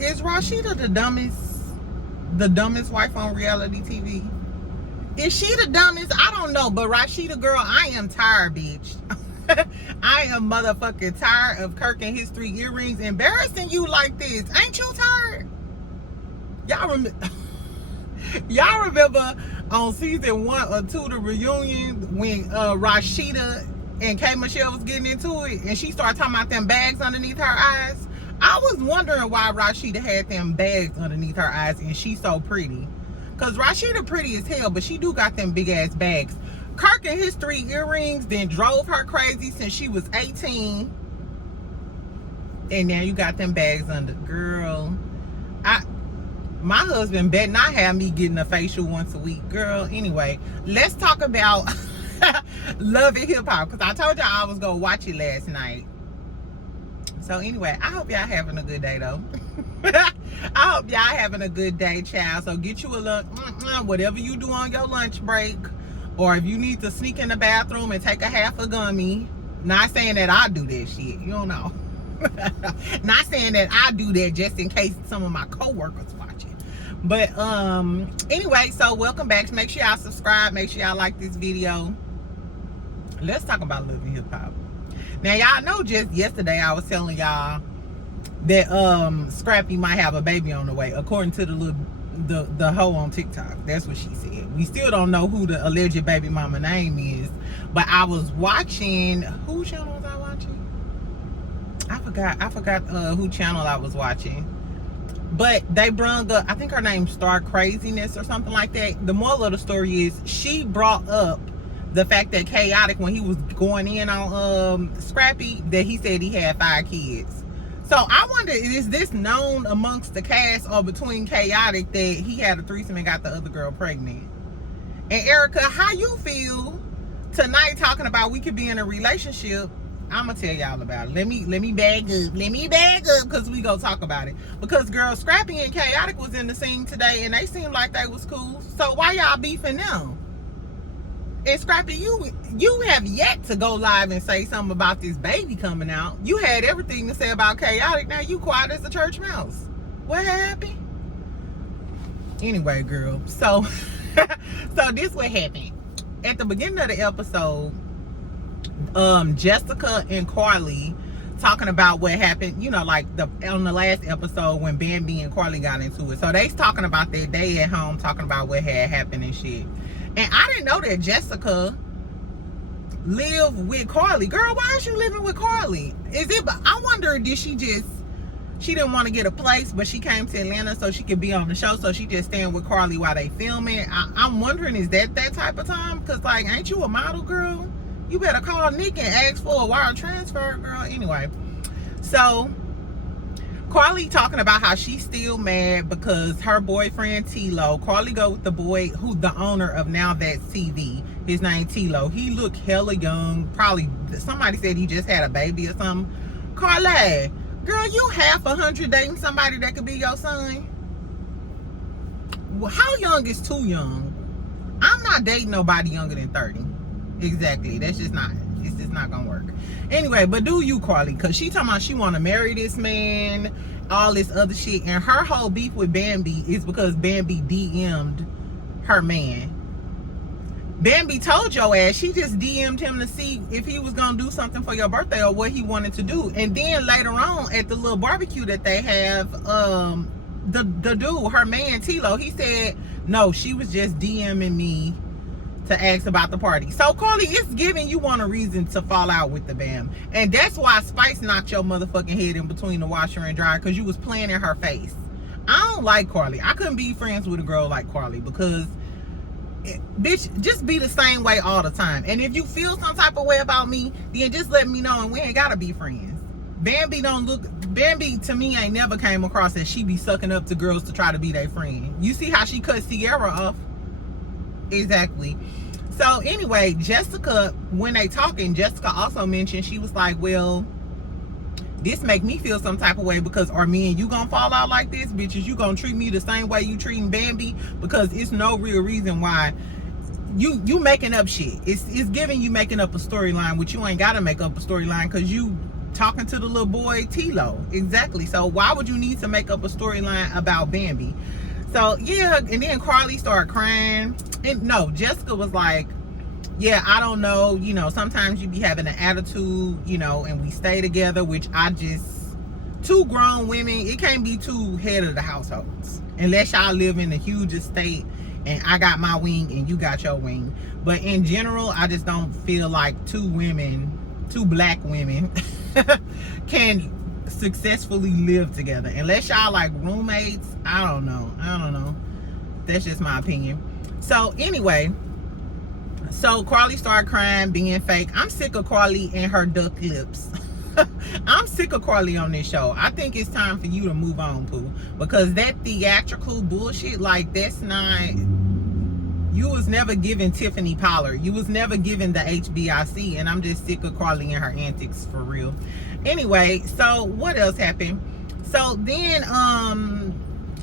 Is Rasheeda the dumbest wife on reality TV? Is she the dumbest? I don't know, but Rasheeda, girl, I am tired, bitch. I am motherfucking tired of Kirk and his 3 earrings embarrassing you like this. Ain't you tired? Y'all remember on season 1 or 2, the reunion, when Rasheeda and K. Michelle was getting into it, and she started talking about them bags underneath her eyes? I was wondering why Rasheeda had them bags underneath her eyes, and she's so pretty. Because Rasheeda pretty as hell, but she do got them big ass bags. Kirk and his 3 earrings then drove her crazy since she was 18. And now you got them bags under. Girl, my husband bet not have me getting a facial once a week. Girl, anyway, let's talk about Love and Hip Hop. Because I told y'all I was going to watch it last night. So anyway, I hope y'all having a good day though. I hope y'all having a good day, child. So get you a little, whatever you do on your lunch break. Or if you need to sneak in the bathroom and take a half a gummy. Not saying that I do that shit. You don't know. Not saying that I do that just in case some of my co-workers watching. But anyway, so welcome back. Make sure y'all subscribe. Make sure y'all like this video. Let's talk about Love and Hip Hop. Now y'all know just yesterday I was telling y'all that Scrappy might have a baby on the way, according to the hoe on TikTok. That's what she said. We still don't know who the alleged baby mama name is, but I was watching, whose channel was I watching? I forgot who channel I was watching. But they brung up, I think her name's Star Craziness or something like that. The moral of the story is she brought up the fact that Chaotic, when he was going in on Scrappy, that he said he had 5 kids. So I wonder, is this known amongst the cast or between Chaotic that he had a threesome and got the other girl pregnant? And Erica, how you feel tonight talking about we could be in a relationship? I'm gonna tell y'all about it. Let me bag up because we gonna talk about it. Because girl, Scrappy and Chaotic was in the scene today and they seemed like they was cool. So why y'all beefing now? And Scrappy, you have yet to go live and say something about this baby coming out. You had everything to say about Chaotic. Now you quiet as a church mouse. What happened? Anyway, girl. So, so this what happened. At the beginning of the episode, Jessica and Karlie talking about what happened, you know, like on the last episode when Bambi and Karlie got into it. So they talking about their day at home, talking about what had happened and shit. And I didn't know that Jessica lived with Karlie. Girl, why is you living with Karlie? I wonder, she didn't want to get a place, but she came to Atlanta so she could be on the show, so she just staying with Karlie while they filming. I'm wondering, is that type of time? Because, like, ain't you a model, girl? You better call Nick and ask for a wire transfer, girl. Anyway, so Karlie talking about how she's still mad because her boyfriend T-Lo, Karlie go with the boy who the owner of Now That's TV. His name T-Lo. He look hella young. Probably somebody said he just had a baby or something. Karlie, girl, you half 100 dating somebody that could be your son. Well, how young is too young? I'm not dating nobody younger than 30. Exactly. It's just not gonna work. Anyway, but do you, Karlie? Because she talking about she want to marry this man, all this other shit. And her whole beef with Bambi is because Bambi DM'd her man. Bambi told your ass she just DM'd him to see if he was gonna do something for your birthday or what he wanted to do. And then later on at the little barbecue that they have, the dude, her man T-Lo, he said no, she was just DMing me to ask about the party. So Karlie, it's giving you want a reason to fall out with the Bam. And that's why Spice knocked your motherfucking head in between the washer and dryer, because you was playing in her face. I don't like Karlie. I couldn't be friends with a girl like Karlie because bitch, just be the same way all the time. And if you feel some type of way about me, then just let me know and we ain't gotta be friends. Bambi to me ain't never came across as she be sucking up to girls to try to be their friend. You see how she cut Sierra off? Exactly. So anyway, Jessica, when they talking, Jessica also mentioned, she was like, well, this make me feel some type of way because are me and you gonna fall out like this? Bitches, you gonna treat me the same way you treating Bambi? Because it's no real reason why you making up shit. It's giving you making up a storyline, which you ain't gotta make up a storyline because you talking to the little boy Tilo. Exactly. So why would you need to make up a storyline about Bambi? So yeah, and then Karlie started crying. And no, Jessica was like, yeah, I don't know, you know, sometimes you be having an attitude, you know, and we stay together, which I just, two grown women, it can't be two head of the households unless y'all live in a huge estate and I got my wing and you got your wing. But in general, I just don't feel like two black women can successfully live together unless y'all like roommates. I don't know, that's just my opinion. So anyway, so Karlie started crying, being fake. I'm sick of Karlie and her duck lips. I'm sick of Karlie on this show. I think it's time for you to move on, Pooh, because that theatrical bullshit, like, that's not, you was never given Tiffany Pollard. You was never given the HBIC, and I'm just sick of Karlie and her antics, for real. Anyway, so what else happened? So then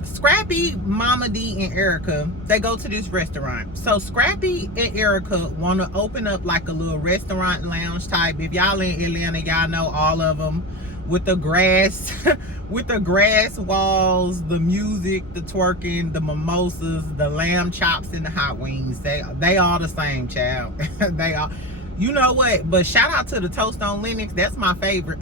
Scrappy, Momma Dee, and Erica, they go to this restaurant. So Scrappy and Erica want to open up like a little restaurant lounge type. If y'all in Atlanta, y'all know all of them, with the grass with the grass walls, the music, the twerking, the mimosas, the lamb chops, and the hot wings. They all the same, child. They all, you know what, but shout out to the Toast on Lennox. That's my favorite.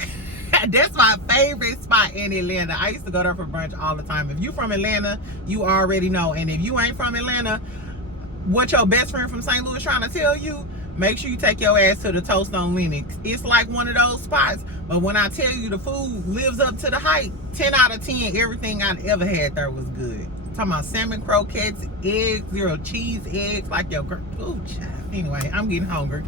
That's my favorite spot in Atlanta. I used to go there for brunch all the time. If you from Atlanta, you already know. And if you ain't from Atlanta, what your best friend from St. Louis trying to tell you, make sure you take your ass to the Toast on Lennox. It's like one of those spots. But when I tell you the food lives up to the hype, 10 out of 10, everything I ever had there was good. I'm talking about salmon croquettes, eggs, zero cheese eggs, like your girl. Ooh, child. Anyway, I'm getting hungry.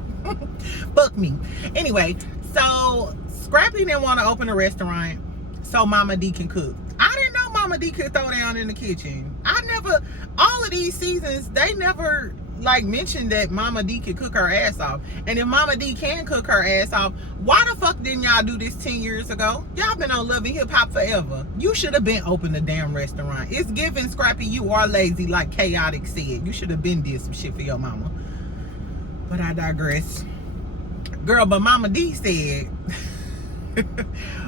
Fuck me. Anyway, so Scrappy didn't want to open a restaurant so Momma Dee can cook. I didn't know Momma Dee could throw down in the kitchen. All of these seasons, they never like mentioned that Momma Dee could cook her ass off. And if Momma Dee can cook her ass off, why the fuck didn't y'all do this 10 years ago? Y'all been on Love and Hip Hop forever. You should have been open the damn restaurant. It's giving, Scrappy, you are lazy, like Chaotic said. You should have been did some shit for your mama. But I digress. Girl, but Momma Dee said,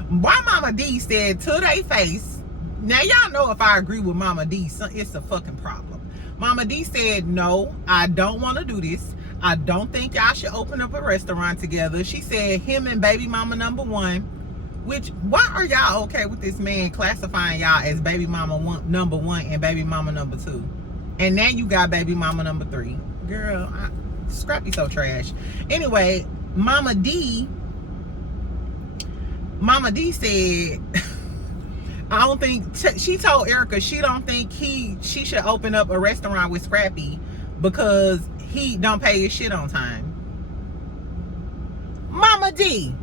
why Momma Dee said to their face, now y'all know if I agree with Momma Dee, it's a fucking problem. Momma Dee said, no, I don't want to do this. I don't think y'all should open up a restaurant together. She said him and baby mama number one, which, why are y'all okay with this man classifying y'all as baby mama number one and baby mama number two? And now you got baby mama number three. Girl, Scrappy so trash. Anyway, Momma Dee said, I don't think, she told Erica she don't think she should open up a restaurant with Scrappy because he don't pay his shit on time. Momma Dee,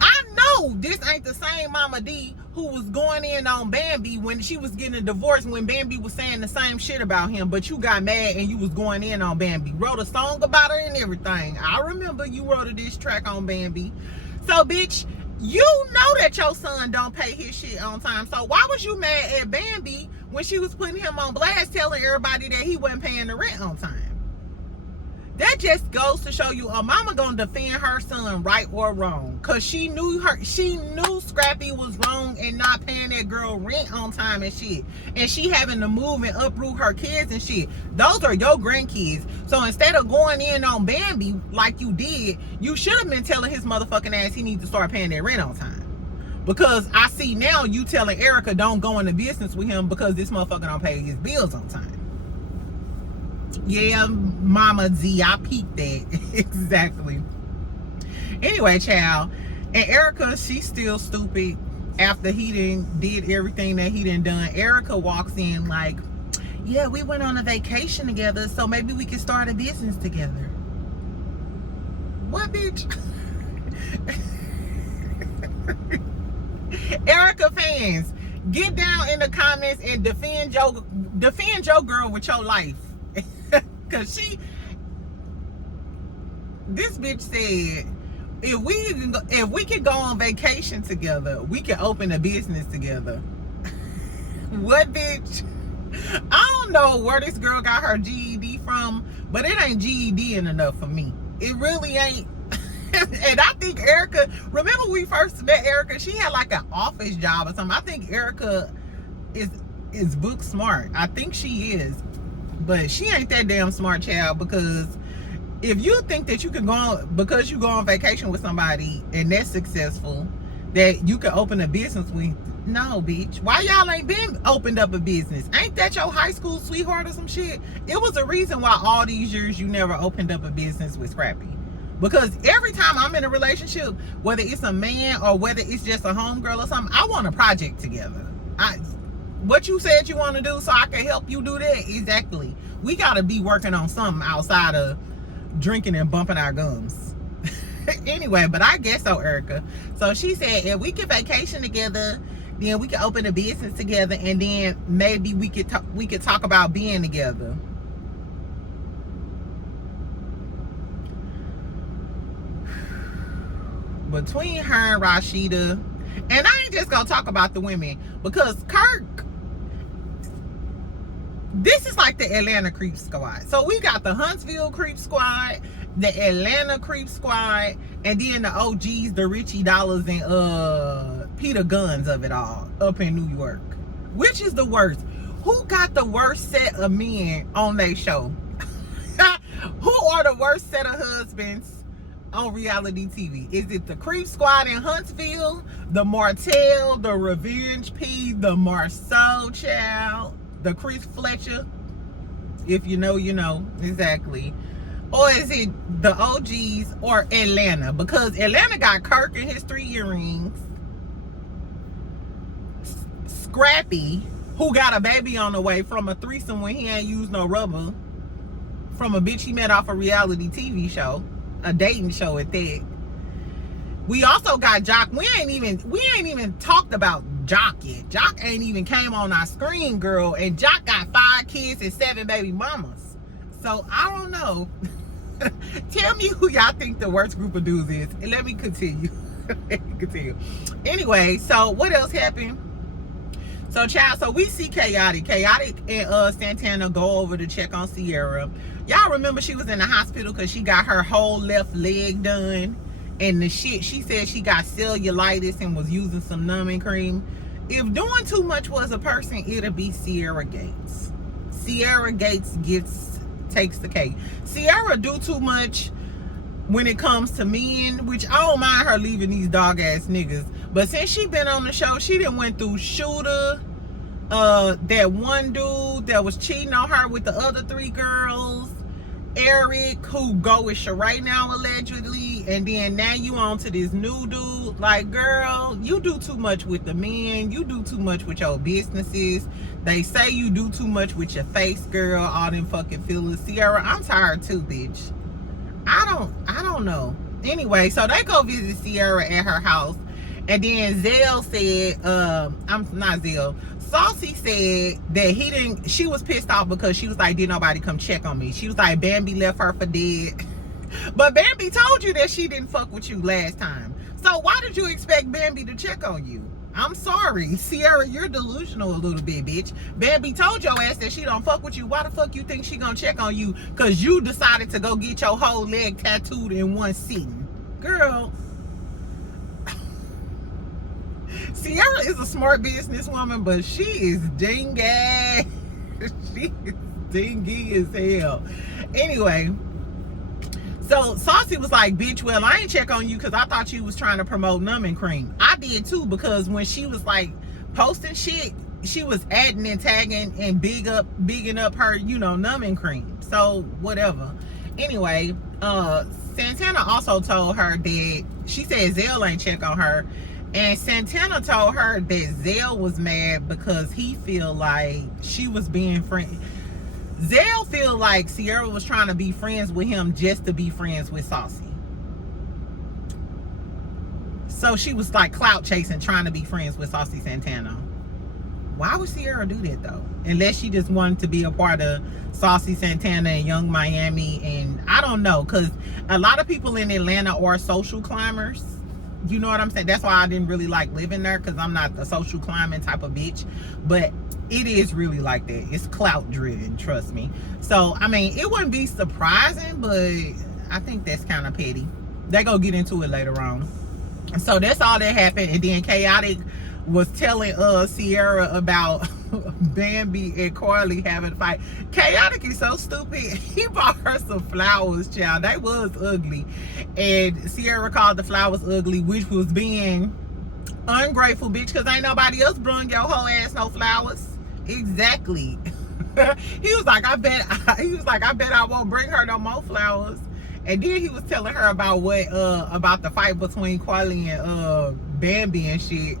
I know this ain't the same Momma Dee who was going in on Bambi when she was getting a divorce, when Bambi was saying the same shit about him, but you got mad and you was going in on Bambi. Wrote a song about her and everything. I remember you wrote a diss track on Bambi. So, bitch, you know that your son don't pay his shit on time. So why was you mad at Bambi when she was putting him on blast, telling everybody that he wasn't paying the rent on time? That just goes to show you a mama gonna defend her son, right or wrong, cause she knew Scrappy was wrong and not paying that girl rent on time and shit, and she having to move and uproot her kids and shit. Those are your grandkids. So instead of going in on Bambi like you did, you should have been telling his motherfucking ass he needs to start paying that rent on time. Because I see now you telling Erica don't go into business with him because this motherfucker don't pay his bills on time. Yeah, Momma Dee, I peeped that. Exactly. Anyway, child, and Erica, she's still stupid after he did everything that he done. Erica walks in like, yeah, we went on a vacation together, so maybe we can start a business together. What, bitch? Erica fans, get down in the comments and defend your girl with your life. Cause this bitch said, if we could go on vacation together, we can open a business together. What, bitch? I don't know where this girl got her GED from, but it ain't GED enough for me. It really ain't. And I think Erica, remember when we first met Erica, she had like an office job or something. I think Erica is book smart. I think she is. But she ain't that damn smart, child, because if you think that you can go on, because you go on vacation with somebody and they're successful, that you can open a business with, no, bitch. Why y'all ain't been opened up a business? Ain't that your high school sweetheart or some shit? It was a reason why all these years you never opened up a business with Scrappy. Because every time I'm in a relationship, whether it's a man or whether it's just a homegirl or something, I want a project together. What you said you want to do, so I can help you do that. Exactly. We got to be working on something outside of drinking and bumping our gums. Anyway, but I guess so, Erica. So she said, if we can vacation together, then we can open a business together, and then maybe we could talk about being together. Between her and Rasheeda, and I ain't just gonna talk about the women, because Kirk, this is like the Atlanta Creep Squad. So we got the Huntsville Creep Squad, the Atlanta Creep Squad, and then the OGs, the Richie Dollars and Peter Guns of it all up in New York. Which is the worst? Who got the worst set of men on their show? Who are the worst set of husbands on reality TV? Is it the Creep Squad in Huntsville, the Martell, the Revenge P, the Marceau child, the Chris Fletcher? If you know, you know. Exactly. Or is it the OGs or Atlanta? Because Atlanta got Kirk and his 3 earrings, Scrappy, who got a baby on the way from a threesome when he ain't used no rubber, from a bitch he met off a reality TV show, a dating show at that. We also got Jock. We ain't even talked about Jock yet. Jock ain't even came on our screen, girl. And Jock got 5 kids and 7 baby mamas. So I don't know. Tell me who y'all think the worst group of dudes is, and let me continue. Anyway, so what else happened? So, child, so we see Chaotic and Santana go over to check on Sierra. Y'all remember she was in the hospital because she got her whole left leg done, and the shit, she said she got cellulitis and was using some numbing cream. If doing too much was a person, it'll be Sierra Gates. Sierra Gates takes the cake. Sierra do too much when it comes to men, which I don't mind her leaving these dog ass niggas. But since she been on the show, she done went through Shooter, that one dude that was cheating on her with the other 3 girls, Eric, who go with Sheree now allegedly, and then now you on to this new dude. Like, girl, you do too much with the men. You do too much with your businesses. They say you do too much with your face, girl. All them fucking feelings. Sierra, I'm tired too, bitch. I don't know. Anyway, so they go visit Sierra at her house, and then Zell said, Saucy said that she was pissed off because she was like, did nobody come check on me? She was like, Bambi left her for dead. But Bambi told you that she didn't fuck with you last time. So why did you expect Bambi to check on you? I'm sorry, Sierra, you're delusional a little bit, bitch. Bambi told your ass that she don't fuck with you. Why the fuck you think she gonna check on you? Because you decided to go get your whole leg tattooed in one sitting. Girl. Sierra is a smart businesswoman, but she is dingy. She is dingy as hell. Anyway, so Saucy was like, bitch, well, I ain't check on you because I thought you was trying to promote numbing cream. I did too, because when she was like posting shit, she was adding and tagging and bigging up her, numbing cream. So whatever. Anyway, Santana also told her that she said Zell ain't check on her. And Santana told her that Zell was mad because he feel like she was being friend. Zell feel like Sierra was trying to be friends with him just to be friends with Saucy. So she was like clout chasing, trying to be friends with Saucy Santana. Why would Sierra do that though? Unless she just wanted to be a part of Saucy Santana and Young Miami. And I don't know, because a lot of people in Atlanta are social climbers. You know what I'm saying? That's why I didn't really like living there, because I'm not a social climbing type of bitch. But it is really like that. It's clout driven, trust me. So, I mean, it wouldn't be surprising, but I think that's kind of petty. They gonna get into it later on. So that's all that happened. And then Chaotic was telling Sierra about Bambi and Karlie having a fight. Chaotic is so stupid. He bought her some flowers, child. They was ugly. And Sierra called the flowers ugly, which was being ungrateful, bitch, because ain't nobody else brung your whole ass no flowers. Exactly. He was like, I bet I won't bring her no more flowers. And then he was telling her about what about the fight between Karlie and Bambi and shit.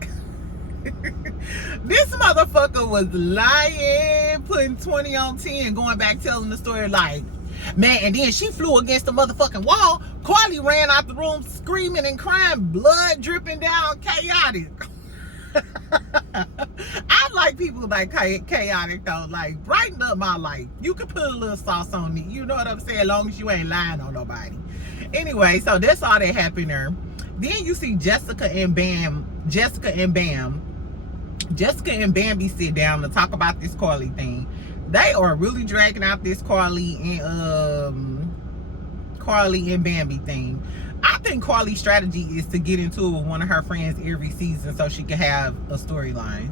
This motherfucker was lying, putting 20 on 10, going back telling the story like, man, and then she flew against the motherfucking wall. Karlie ran out the room screaming and crying, blood dripping down. Chaotic. I like people like Chaotic though. Like, brighten up my life. You can put a little sauce on me. You know what I'm saying? As long as you ain't lying on nobody. Anyway, so that's all that happened there. Then you see Jessica and Bambi sit down to talk about this Karlie thing. They are really dragging out this Karlie and Bambi thing. I think Karlie's strategy is to get into it with one of her friends every season so she can have a storyline.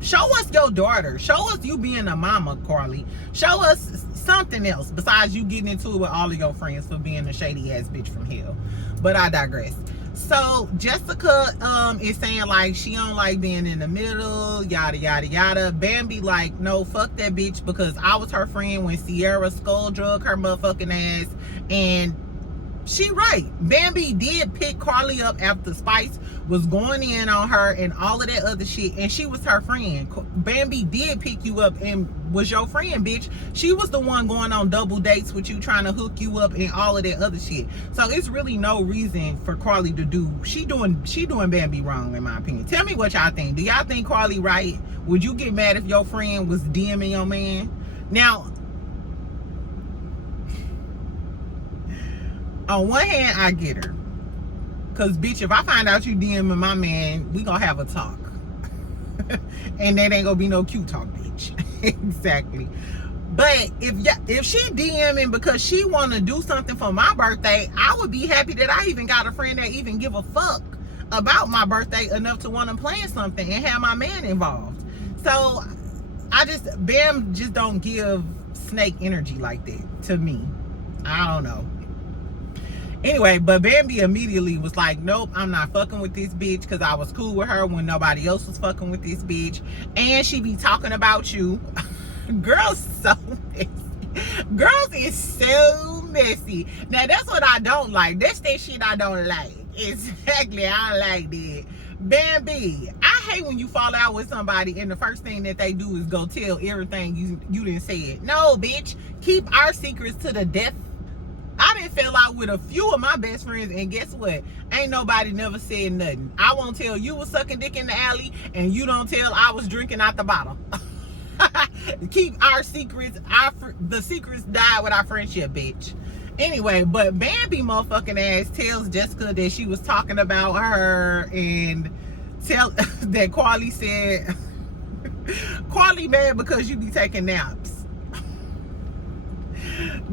Show us your daughter. Show us you being a mama, Karlie. Show us something else besides you getting into it with all of your friends for being a shady ass bitch from hell. But I digress. So Jessica is saying like she don't like being in the middle, yada yada yada. Bambi like, no, fuck that bitch, because I was her friend when Sierra skull drug her motherfucking ass. And she right. Bambi did pick Karlie up after Spice was going in on her and all of that other shit, and she was her friend. Bambi did pick you up and was your friend, bitch. She was the one going on double dates with you, trying to hook you up and all of that other shit. So it's really no reason for Karlie to do. She doing Bambi wrong, in my opinion. Tell me what y'all think. Do y'all think Karlie right? Would you get mad if your friend was DMing your man? Now, on one hand, I get her. Because, bitch, if I find out you DMing my man, we gonna have a talk. And that ain't gonna be no cute talk, bitch. Exactly. But if she DMing because she want to do something for my birthday, I would be happy that I even got a friend that even give a fuck about my birthday enough to want to plan something and have my man involved. So, Bam just don't give snake energy like that to me. I don't know. Anyway, but Bambi immediately was like, nope, I'm not fucking with this bitch, because I was cool with her when nobody else was fucking with this bitch. And she be talking about you. Girls so messy. Girls is so messy. Now, that's what I don't like. That's that shit I don't like. Exactly, I don't like that. Bambi, I hate when you fall out with somebody and the first thing that they do is go tell everything you didn't say it. No, bitch. Keep our secrets to the death. I done fell out with a few of my best friends, and guess what? Ain't nobody never said nothing. I won't tell you was sucking dick in the alley, and you don't tell I was drinking out the bottle. Keep our secrets. The secrets die with our friendship, bitch. Anyway, but Bambi motherfucking ass tells Jessica that she was talking about her, and that Karlie said, Karlie mad because you be taking naps.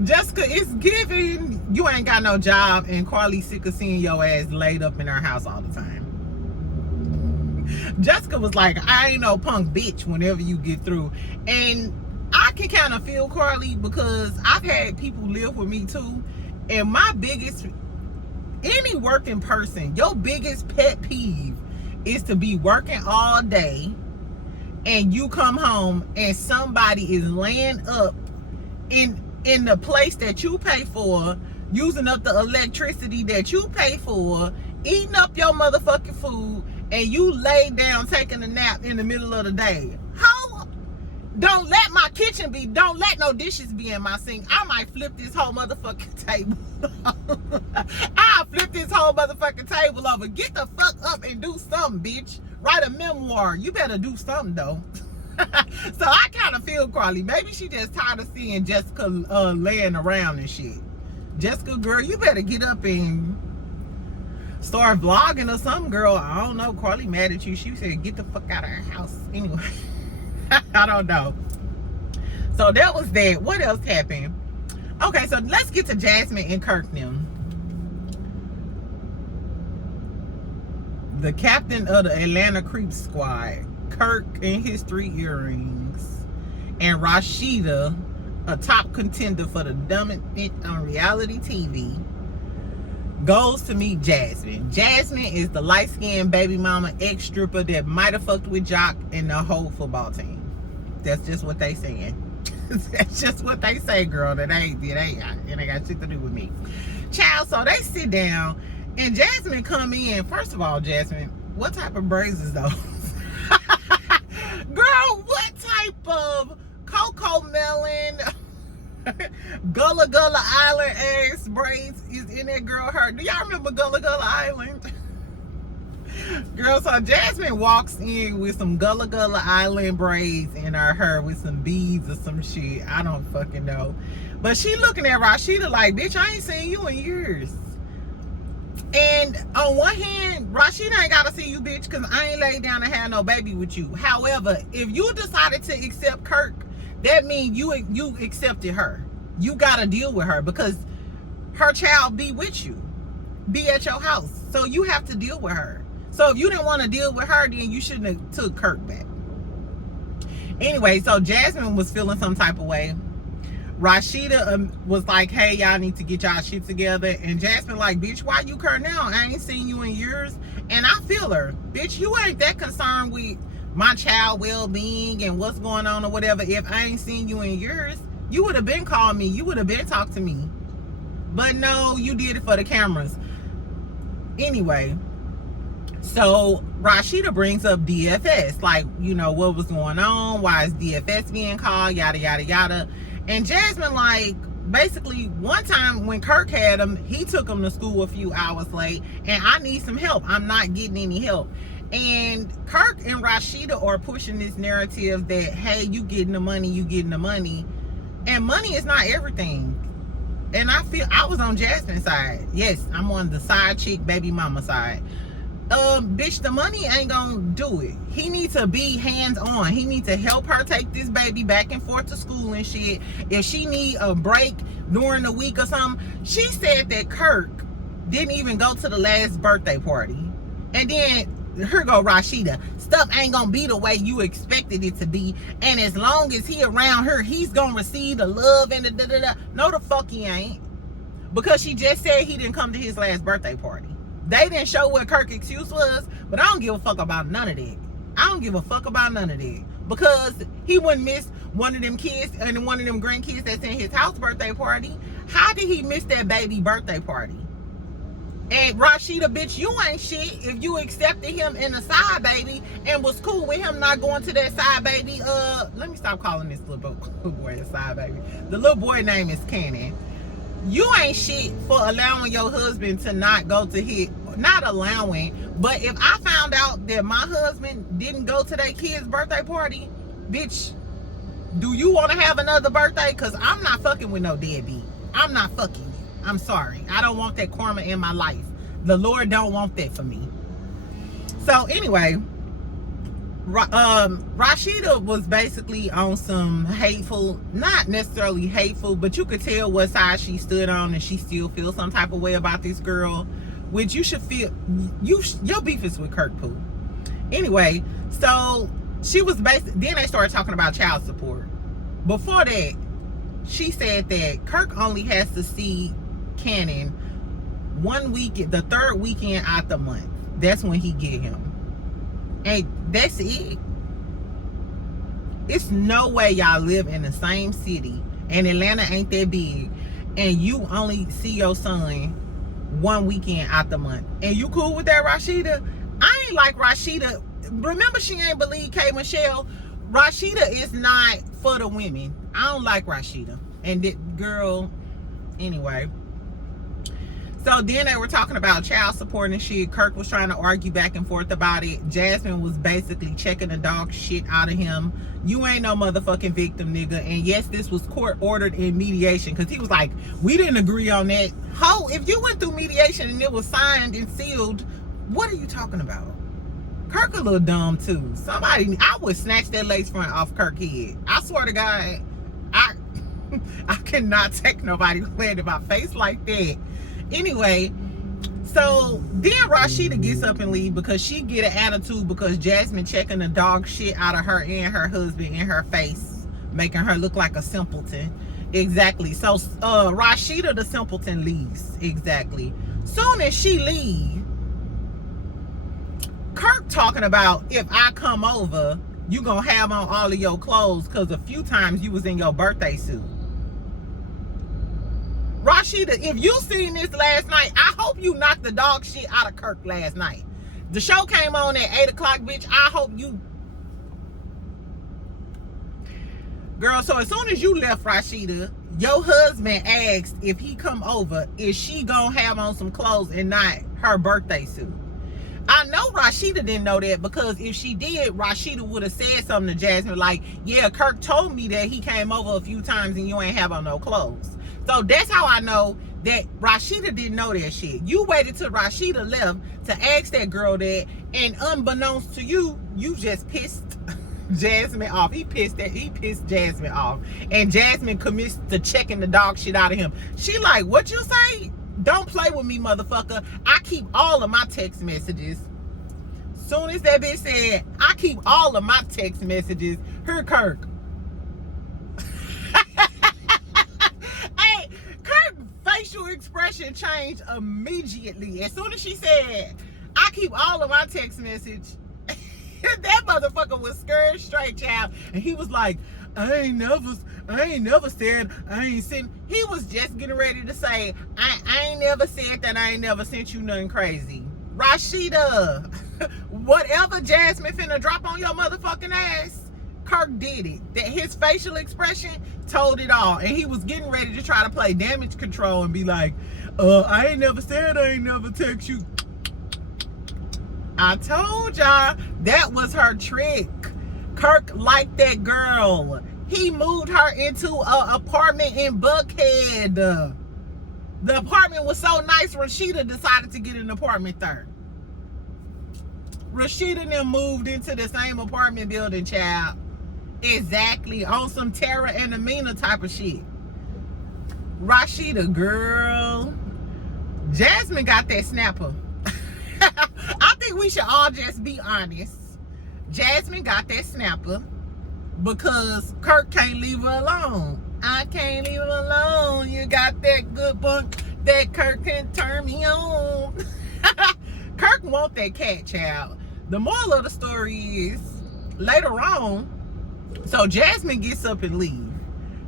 Jessica, it's giving you ain't got no job, and Karlie sick of seeing your ass laid up in her house all the time. Jessica was like, I ain't no punk bitch whenever you get through. And I can kind of feel Karlie, because I've had people live with me too, and my biggest, any working person, your biggest pet peeve is to be working all day and you come home and somebody is laying up in the place that you pay for, using up the electricity that you pay for, eating up your motherfucking food, and you lay down taking a nap in the middle of the day. How? Don't let no dishes be in my sink. I might flip this whole motherfucking table. I'll flip this whole motherfucking table over. Get the fuck up and do something, bitch. Write a memoir. You better do something, though. So I kind of feel Karlie. Maybe she just tired of seeing Jessica laying around and shit. Jessica, girl, you better get up and start vlogging or something, girl. I don't know. Karlie mad at you. She said, get the fuck out of her house. Anyway, I don't know. So that was that. What else happened? Okay, so let's get to Jasmine and Kirk now. the captain of the Atlanta Creep Squad, Kirk and his 3 earrings, and Rasheeda, a top contender for the dumbest bitch on reality TV, goes to meet Jasmine. Jasmine is the light-skinned baby mama ex-stripper that might have fucked with Jock and the whole football team. That's just what they saying. That's just what they say, girl. It ain't got shit to do with me. Child, so they sit down and Jasmine come in. First of all, Jasmine, what type of braids is those? Girl, what type of Coco Melon, Gullah Gullah Island ass braids is in that girl hair? Do y'all remember Gullah Gullah Island? Girl, so Jasmine walks in with some Gullah Gullah Island braids in her hair with some beads or some shit. I don't fucking know. But she looking at Rasheeda like, bitch, I ain't seen you in years. And on one hand, Rasheeda ain't gotta see you, bitch, because I ain't laid down and had no baby with you. However, if you decided to accept Kirk, that means you accepted her. You gotta deal with her because her child be with you, be at your house. So you have to deal with her. So if you didn't want to deal with her, then you shouldn't have took Kirk back. Anyway, so Jasmine was feeling some type of way. Rasheeda was like, hey, y'all need to get y'all shit together. And Jasmine like, bitch, why you Kirk now? I ain't seen you in years. And I feel her. Bitch, you ain't that concerned with my child well-being and what's going on or whatever. If I ain't seen you in years, you would have been calling me. You would have been talking to me. But no, you did it for the cameras. Anyway, so Rasheeda brings up DFS. Like, you know, what was going on? Why is DFS being called? Yada, yada, yada. And Jasmine, like, basically, one time when Kirk had him, he took him to school a few hours late. And I need some help. I'm not getting any help. And Kirk and Rasheeda are pushing this narrative that, hey, you getting the money, you getting the money. And money is not everything. And I feel I was on Jasmine's side. Yes, I'm on the side chick, baby mama side. Bitch, the money ain't gonna do it. He needs to be hands-on. He needs to help her take this baby back and forth to school and shit. If she need a break during the week or something. She said that Kirk didn't even go to the last birthday party. And then here go Rasheeda. Stuff ain't gonna be the way you expected it to be. And as long as he around her, he's gonna receive the love and the da-da-da. No, the fuck he ain't. Because she just said he didn't come to his last birthday party. They didn't show what Kirk's excuse was, but I don't give a fuck about none of that. I don't give a fuck about none of that. Because he wouldn't miss one of them kids and one of them grandkids that's in his house birthday party. How did he miss that baby birthday party? And Rasheeda, bitch, you ain't shit if you accepted him in a side baby and was cool with him not going to that side baby. Let me stop calling this little boy a side baby. The little boy name is Cannon. You ain't shit for allowing your husband to not go to his, not allowing, but if I found out that my husband didn't go to that kid's birthday party, bitch, do you want to have another birthday? Because I'm not fucking with no deadbeat. I'm not fucking it. I'm sorry. I don't want that karma in my life. The Lord don't want that for me. So anyway, Rasheeda was basically on some hateful, not necessarily hateful, but you could tell what side she stood on, and she still feels some type of way about this girl, which you should feel. Your beef is with Kirk Pooh. Anyway, so she was basically, then they started talking about child support. Before that, she said that Kirk only has to see Cannon one weekend, the third weekend out the month. That's when he get him. And that's it. It's no way y'all live in the same city and Atlanta ain't that big and you only see your son one weekend out the month. And you cool with that, Rasheeda? I ain't like Rasheeda. Remember, she ain't believe K. Michelle. Rasheeda is not for the women. I don't like Rasheeda. And that girl, anyway. So then they were talking about child support and shit. Kirk was trying to argue back and forth about it. Jasmine was basically checking the dog shit out of him. You ain't no motherfucking victim, nigga. And yes, this was court ordered in mediation. Because he was like, we didn't agree on that. Ho, if you went through mediation and it was signed and sealed, what are you talking about? Kirk a little dumb too. Somebody, I would snatch that lace front off Kirk's head. I swear to God, I cannot take nobody playing in my face like that. Anyway, So then Rasheeda gets up and leave because she get an attitude because Jasmine checking the dog shit out of her and her husband in her face, making her look like a simpleton. Exactly. So Rasheeda the simpleton leaves. Exactly. Soon as she leave, Kirk talking about, if I come over, you gonna have on all of your clothes because a few times you was in your birthday suit. Rasheeda, if you seen this last night, I hope you knocked the dog shit out of Kirk last night. The show came on at 8 o'clock, bitch. I hope you... Girl, so as soon as you left Rasheeda, your husband asked if he come over, is she gonna have on some clothes and not her birthday suit? I know Rasheeda didn't know that because if she did, Rasheeda would have said something to Jasmine like, yeah, Kirk told me that he came over a few times and you ain't have on no clothes. So that's how I know that Rasheeda didn't know that shit. You waited till Rasheeda left to ask that girl that, and unbeknownst to you, you just pissed Jasmine off. He pissed Jasmine off. And Jasmine commits to checking the dog shit out of him. She like, what you say? Don't play with me, motherfucker. I keep all of my text messages. Soon as that bitch said, I keep all of my text messages, here Kirk. Hey, Kirk facial expression changed immediately. As soon as she said, I keep all of my text messages, that motherfucker was scared straight, child. And he was like, I ain't never said, I ain't sent. He was just getting ready to say, I ain't never said that, I ain't never sent you nothing crazy. Rasheeda, whatever Jasmine finna drop on your motherfucking ass, Kirk did it. That his facial expression told it all. And he was getting ready to try to play damage control and be like, I ain't never said, I ain't never text you. I told y'all that was her trick. Kirk liked that girl. He moved her into an apartment in Buckhead. The apartment was so nice, Rasheeda decided to get an apartment there. Rasheeda and them moved into the same apartment building, child. Exactly, on some Tara and Amina type of shit. Rasheeda, girl. Jasmine got that snapper. I think we should all just be honest. Jasmine got that snapper because Kirk can't leave her alone. I can't leave her alone. You got that good bunk that Kirk can turn me on. Kirk want that cat, child. The moral of the story is, later on, so Jasmine gets up and leave.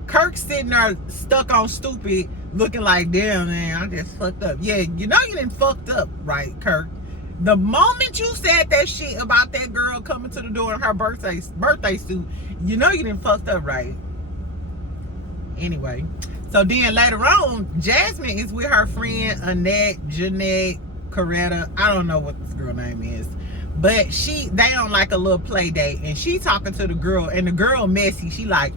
Kirk's sitting there stuck on stupid, looking like, damn, man, I just fucked up. Yeah, you know you done fucked up, right, Kirk? The moment you said that shit about that girl coming to the door in her birthday suit, you know you done fucked up, right? Anyway, so then later on, Jasmine is with her friend Annette, Jeanette, Coretta. I don't know what this girl name is. But they on like a little play date, and she talking to the girl, and the girl messy. She like,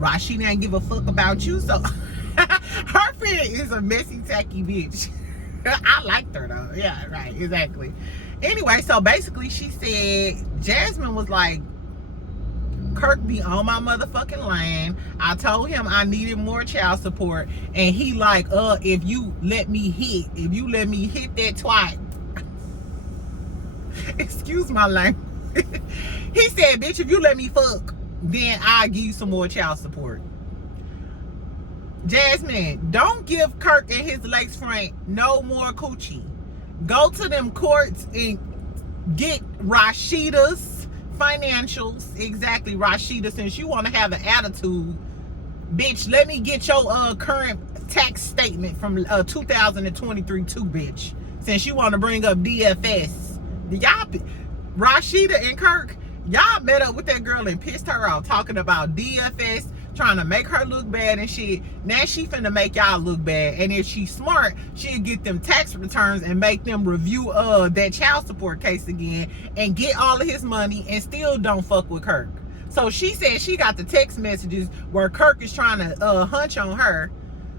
Rasheeda ain't give a fuck about you. So her friend is a messy, tacky bitch. I liked her though. Yeah, right, exactly. Anyway, so basically she said, Jasmine was like, Kirk be on my motherfucking line. I told him I needed more child support, and he like, if you let me hit that twat. Excuse my language. He said, bitch, if you let me fuck, then I'll give you some more child support. Jasmine, don't give Kirk and his lace front no more coochie. Go to them courts and get Rasheeda's financials. Exactly, Rasheeda, since you want to have an attitude, bitch, let me get your current tax statement from 2023 too, bitch. Since you want to bring up DFS. Y'all, Rasheeda and Kirk, y'all met up with that girl and pissed her off, talking about DFS, trying to make her look bad and shit. Now she finna make y'all look bad. And if she's smart, she'll get them tax returns and make them review that child support case again and get all of his money and still don't fuck with Kirk. So she said she got the text messages where Kirk is trying to hunch on her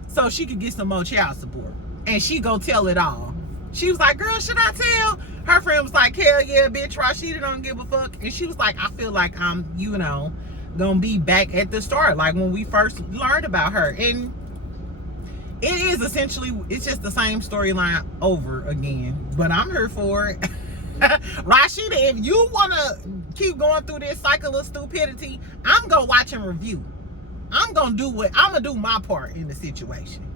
so she could get some more child support. And she go tell it all. She was like, girl, should I tell? Her friend was like, hell yeah, bitch, Rasheeda don't give a fuck. And she was like, I feel like I'm, gonna be back at the start, like when we first learned about her. And it is essentially, it's just the same storyline over again, but I'm here for it. Rasheeda, if you want to keep going through this cycle of stupidity, I'm gonna watch and review. I'm gonna do my part in the situation.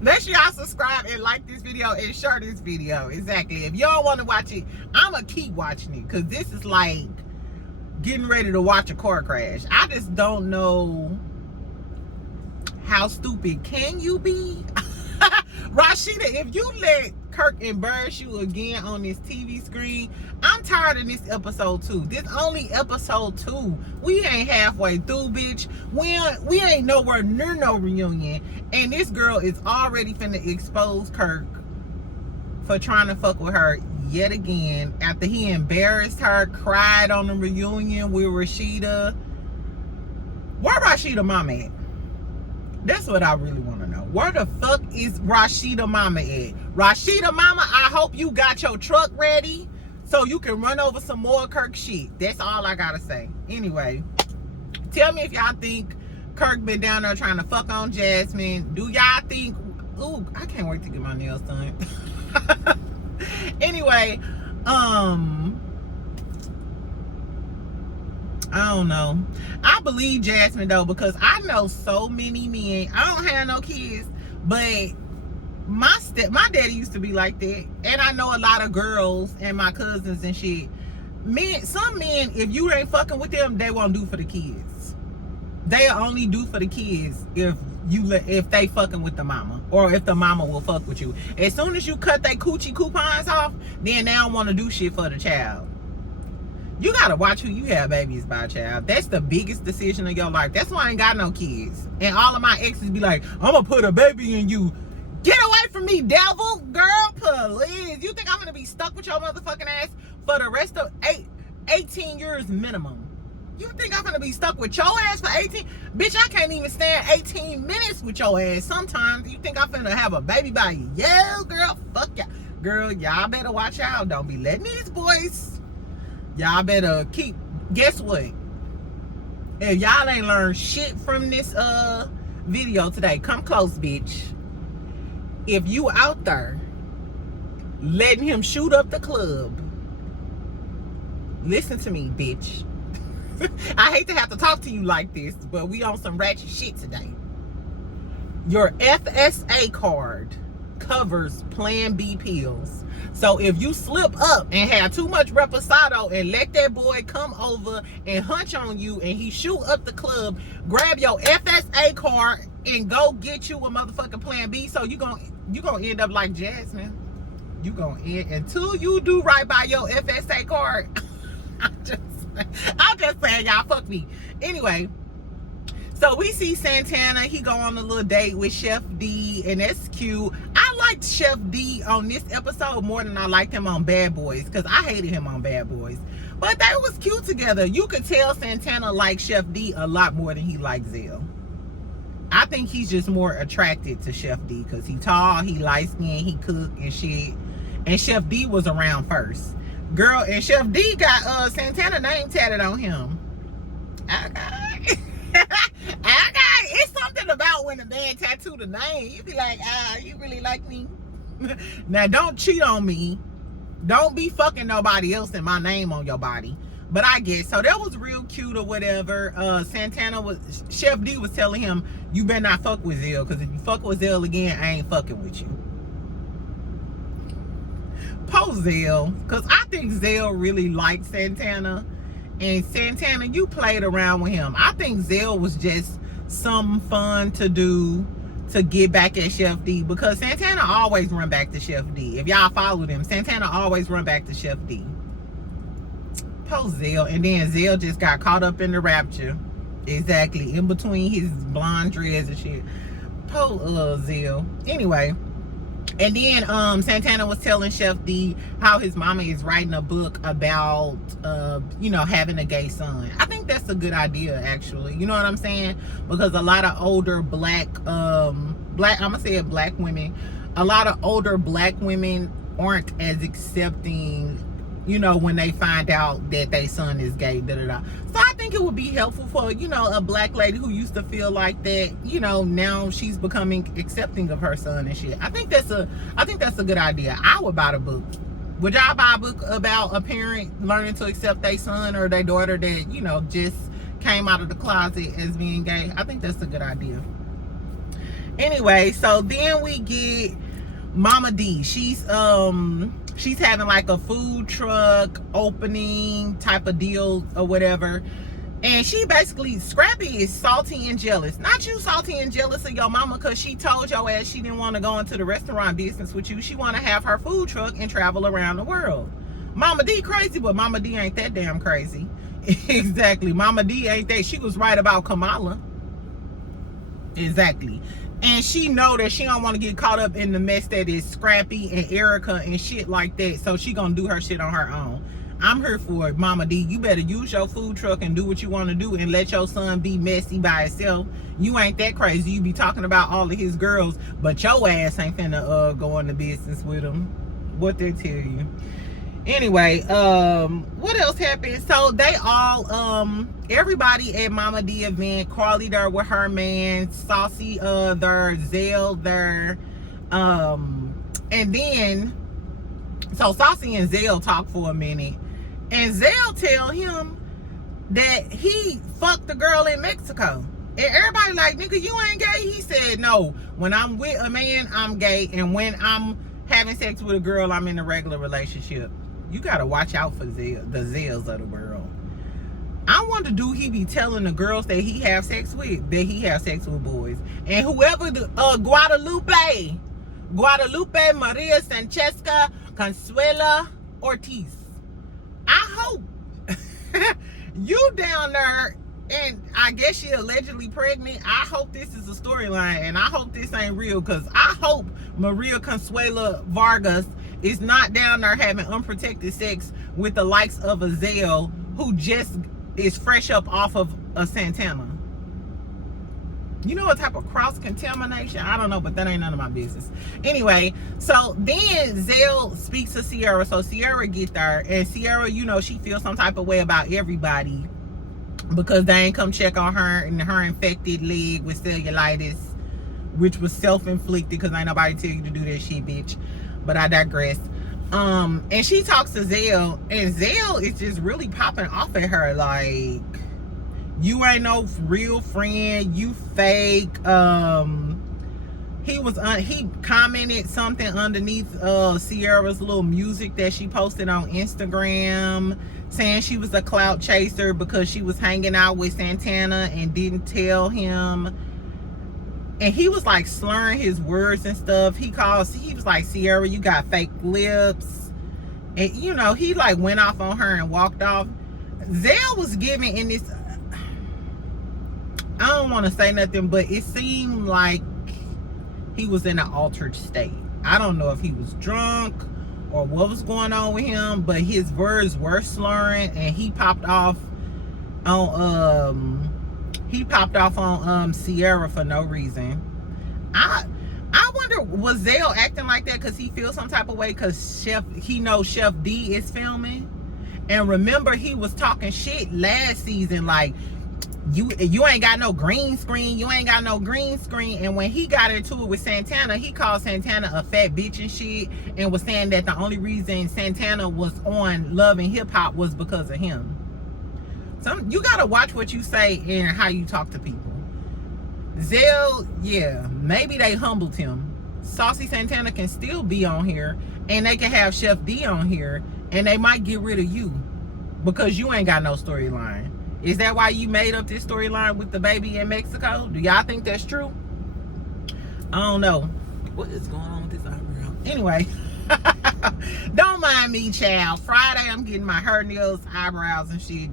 Make sure y'all subscribe and like this video and share this video. Exactly. If you don't want to watch it, I'm gonna keep watching it, because this is like getting ready to watch a car crash. I just don't know how stupid can you be. Rasheeda, if you let Kirk embarrass you again on this TV screen, I'm tired of this episode 2. This only episode 2. We ain't halfway through, bitch. We ain't nowhere near no reunion, and this girl is already finna expose Kirk for trying to fuck with her yet again after he embarrassed her, cried on the reunion with Rasheeda. Where Rasheeda mama at? That's what I really want to know. Where the fuck is Rasheeda mama at? Rasheeda mama, I hope you got your truck ready so you can run over some more Kirk shit. That's all I gotta say. Anyway, tell me if y'all think Kirk been down there trying to fuck on Jasmine. Do y'all think, ooh, I can't wait to get my nails done. Anyway, I don't know. I believe Jasmine though, because I know so many men. I don't have no kids, but my daddy used to be like that, and I know a lot of girls and my cousins and shit. Men, some men, if you ain't fucking with them, they won't do for the kids. They'll only do for the kids if they fucking with the mama, or if the mama will fuck with you. As soon as you cut they coochie coupons off, then they don't want to do shit for the child. You gotta watch who you have babies by, child. That's the biggest decision of your life. That's why I ain't got no kids. And all of my exes be like, I'm gonna put a baby in you. Get away from me, devil. Girl, please. You think I'm gonna be stuck with your motherfucking ass for the rest of 18 years minimum? You think I'm gonna be stuck with your ass for 18? Bitch, I can't even stand 18 minutes with your ass sometimes. You think I'm finna have a baby by you? Yeah, girl, fuck y'all. Girl, y'all better watch out. Don't be letting these boys. Y'all better keep, guess what? If y'all ain't learned shit from this video today, come close, bitch. If you out there letting him shoot up the club, listen to me, bitch. I hate to have to talk to you like this, but we on some ratchet shit today. Your FSA card covers Plan B pills. So if you slip up and have too much reposado and let that boy come over and hunch on you and he shoot up the club, grab your FSA card and go get you a motherfucking Plan B. So you gonna end up like Jasmine. You gonna end until you do right by your FSA card. I'm just saying, y'all, fuck me. Anyway, so we see Santana. He go on a little date with Chef Dee, and that's cute. I liked Chef Dee on this episode more than I liked him on Bad Boys, because I hated him on Bad Boys. But they was cute together. You could tell Santana liked Chef Dee a lot more than he liked Zell. I think he's just more attracted to Chef Dee because he tall, he light-skinned, he cook and shit. And Chef Dee was around first. Girl, and Chef Dee got Santana name tatted on him. Okay. It's something about when a man tattoo the name. You be like, you really like me? Now, don't cheat on me. Don't be fucking nobody else and my name on your body. But I guess, so that was real cute or whatever. Chef Dee was telling him, you better not fuck with Zell, because if you fuck with Zell again, I ain't fucking with you. Post Zell, because I think Zell really liked Santana. And Santana, you played around with him. I think Zell was just some fun to do to get back at Chef Dee, because Santana always run back to Chef Dee. If y'all follow them, Santana always run back to Chef Dee. Post Zell, and then Zell just got caught up in the rapture. Exactly, in between his blonde dreads and shit. Post Zell. Anyway, and then Santana was telling Chef Dee how his mama is writing a book about having a gay son. I think that's a good idea, actually. You know what I'm saying? Because a lot of older black women, a lot of older black women aren't as accepting you know, when they find out that their son is gay, da da da. So I think it would be helpful for, you know, a black lady who used to feel like that, you know, now she's becoming accepting of her son and shit. I think that's a good idea. I would buy the book. Would y'all buy a book about a parent learning to accept their son or their daughter that, you know, just came out of the closet as being gay? I think that's a good idea. Anyway, so then we get Momma Dee. She's having like a food truck opening type of deal or whatever. And she basically, Scrappy is salty and jealous. Not you salty and jealous of your mama because she told your ass she didn't want to go into the restaurant business with you. She want to have her food truck and travel around the world. Momma Dee crazy, but Momma Dee ain't that damn crazy. Exactly. Momma Dee ain't that. She was right about Kamala. Exactly. And she know that she don't want to get caught up in the mess that is Scrappy and Erica and shit like that. So she gonna do her shit on her own. I'm here for it, Momma Dee. You better use your food truck and do what you want to do and let your son be messy by himself. You ain't that crazy. You be talking about all of his girls, but your ass ain't finna go into business with him. What they tell you. Anyway, what else happened? So they all, everybody at Momma Dee event, Karlie there with her man, Saucy there, Zell there, and then, so Saucy and Zell talk for a minute, and Zell tell him that he fucked the girl in Mexico. And everybody like, nigga, you ain't gay? He said, no, when I'm with a man, I'm gay, and when I'm having sex with a girl, I'm in a regular relationship. You gotta watch out for the Zells of the world. I wonder, do he be telling the girls that he have sex with that he have sex with boys? And whoever the Guadalupe, Maria Francesca Consuela Ortiz, I hope you down there, and I guess she allegedly pregnant. I hope this is a storyline, and I hope this ain't real, because I hope Maria Consuela Vargas is not down there having unprotected sex with the likes of a Zell who just is fresh up off of a Santana. You know what type of cross-contamination? I don't know, but that ain't none of my business. Anyway, so then Zell speaks to Sierra. So Sierra get there, and Sierra, you know, she feels some type of way about everybody because they ain't come check on her and her infected leg with cellulitis, which was self-inflicted because ain't nobody tell you to do that shit, bitch. But I digress. And she talks to Zell, and Zell is just really popping off at her like, you ain't no real friend, you fake. He commented something underneath Sierra's little music that she posted on Instagram, saying she was a clout chaser because she was hanging out with Santana and didn't tell him. And he was like slurring his words and stuff. He was like, Sierra, you got fake lips. And you know, he like went off on her and walked off. Zell was giving in this, I don't want to say nothing, but it seemed like he was in an altered state. I don't know if he was drunk or what was going on with him, but his words were slurring, and he popped off on Sierra for no reason. I wonder, was Zell acting like that because he feels some type of way because he knows Chef Dee is filming? And remember, he was talking shit last season like, you ain't got no green screen, you ain't got no green screen. And when he got into it with Santana, he called Santana a fat bitch and shit, and was saying that the only reason Santana was on Love and Hip Hop was because of him. You gotta watch what you say and how you talk to people. Zell, yeah, maybe they humbled him. Saucy Santana can still be on here, and they can have Chef Dee on here, and they might get rid of you because you ain't got no storyline. Is that why you made up this storyline with the baby in Mexico? Do y'all think that's true? I don't know. What is going on with this eyebrow? Anyway, don't mind me, child. Friday, I'm getting my hair, nails, eyebrows, and shit.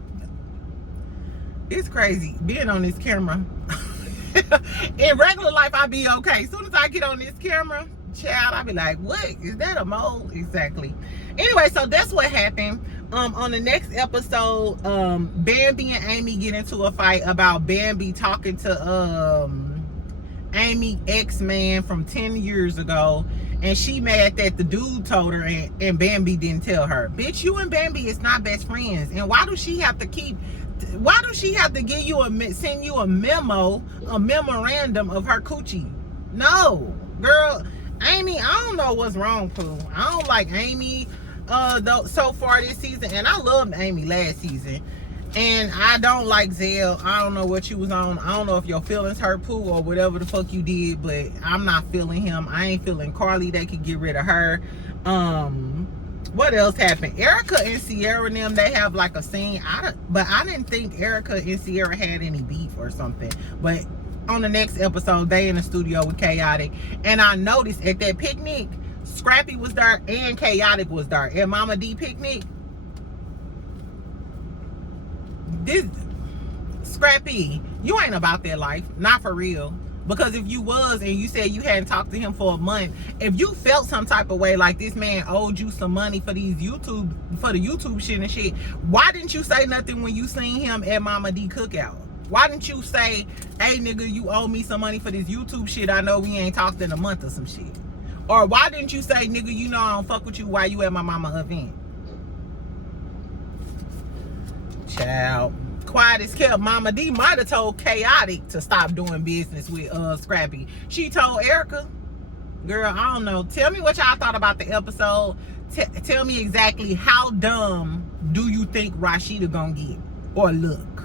It's crazy being on this camera. In regular life, I be okay. As soon as I get on this camera, child, I be like, what? Is that a mole? Exactly. Anyway, so that's what happened. On the next episode, Bambi and Amy get into a fight about Bambi talking to Amy ex-man from 10 years ago, and she mad that the dude told her and Bambi didn't tell her. Bitch, you and Bambi is not best friends. And why does she have to give you send you a memorandum of her coochie? No, girl, Amy, I don't know what's wrong, Pooh. I don't like Amy so far this season, and I loved Amy last season. And I don't like Zell. I don't know what you was on. I don't know if your feelings hurt, Pooh, or whatever the fuck you did, but I'm not feeling him. I ain't feeling Karlie. They could get rid of her. What else happened? Erica and Sierra and them, they have like a scene. But I didn't think Erica and Sierra had any beef or something. But on the next episode, they in the studio with Chaotic. And I noticed at that picnic, Scrappy was there and Chaotic was there. At Momma Dee picnic, this Scrappy, you ain't about that life. Not for real. Because if you was and you said you hadn't talked to him for a month, if you felt some type of way like this man owed you some money for the YouTube shit and shit, why didn't you say nothing when you seen him at Momma Dee cookout? Why didn't you say, hey nigga, you owe me some money for this YouTube shit, I know we ain't talked in a month or some shit? Or why didn't you say, nigga, you know I don't fuck with you while you at my mama event? Child, quiet as kept. Momma Dee might have told Chaotic to stop doing business with Scrappy. She told Erica. Girl, I don't know. Tell me what y'all thought about the episode. Tell me exactly how dumb do you think Rasheeda gonna get or look?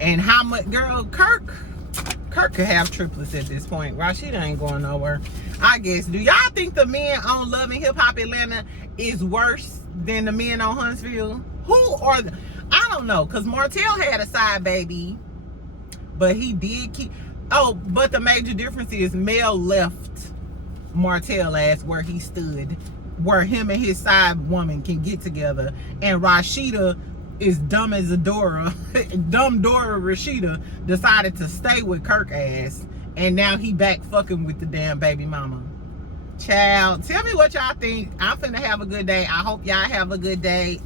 And how much, girl, Kirk could have triplets at this point. Rasheeda ain't going nowhere, I guess. Do y'all think the men on Love and Hip Hop Atlanta is worse than the men on Huntsville? Who are the, I don't know, because Martell had a side baby, but he did keep, but the major difference is Mel left Martell ass where he stood, where him and his side woman can get together, and Rasheeda is dumb as a Dora. Dumb Dora Rasheeda decided to stay with Kirk ass, and now he back fucking with the damn baby mama. Child, tell me what y'all think. I'm finna have a good day. I hope y'all have a good day.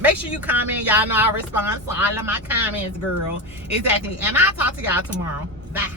Make sure you comment. Y'all know I respond to all of my comments, girl. Exactly. And I'll talk to y'all tomorrow. Bye.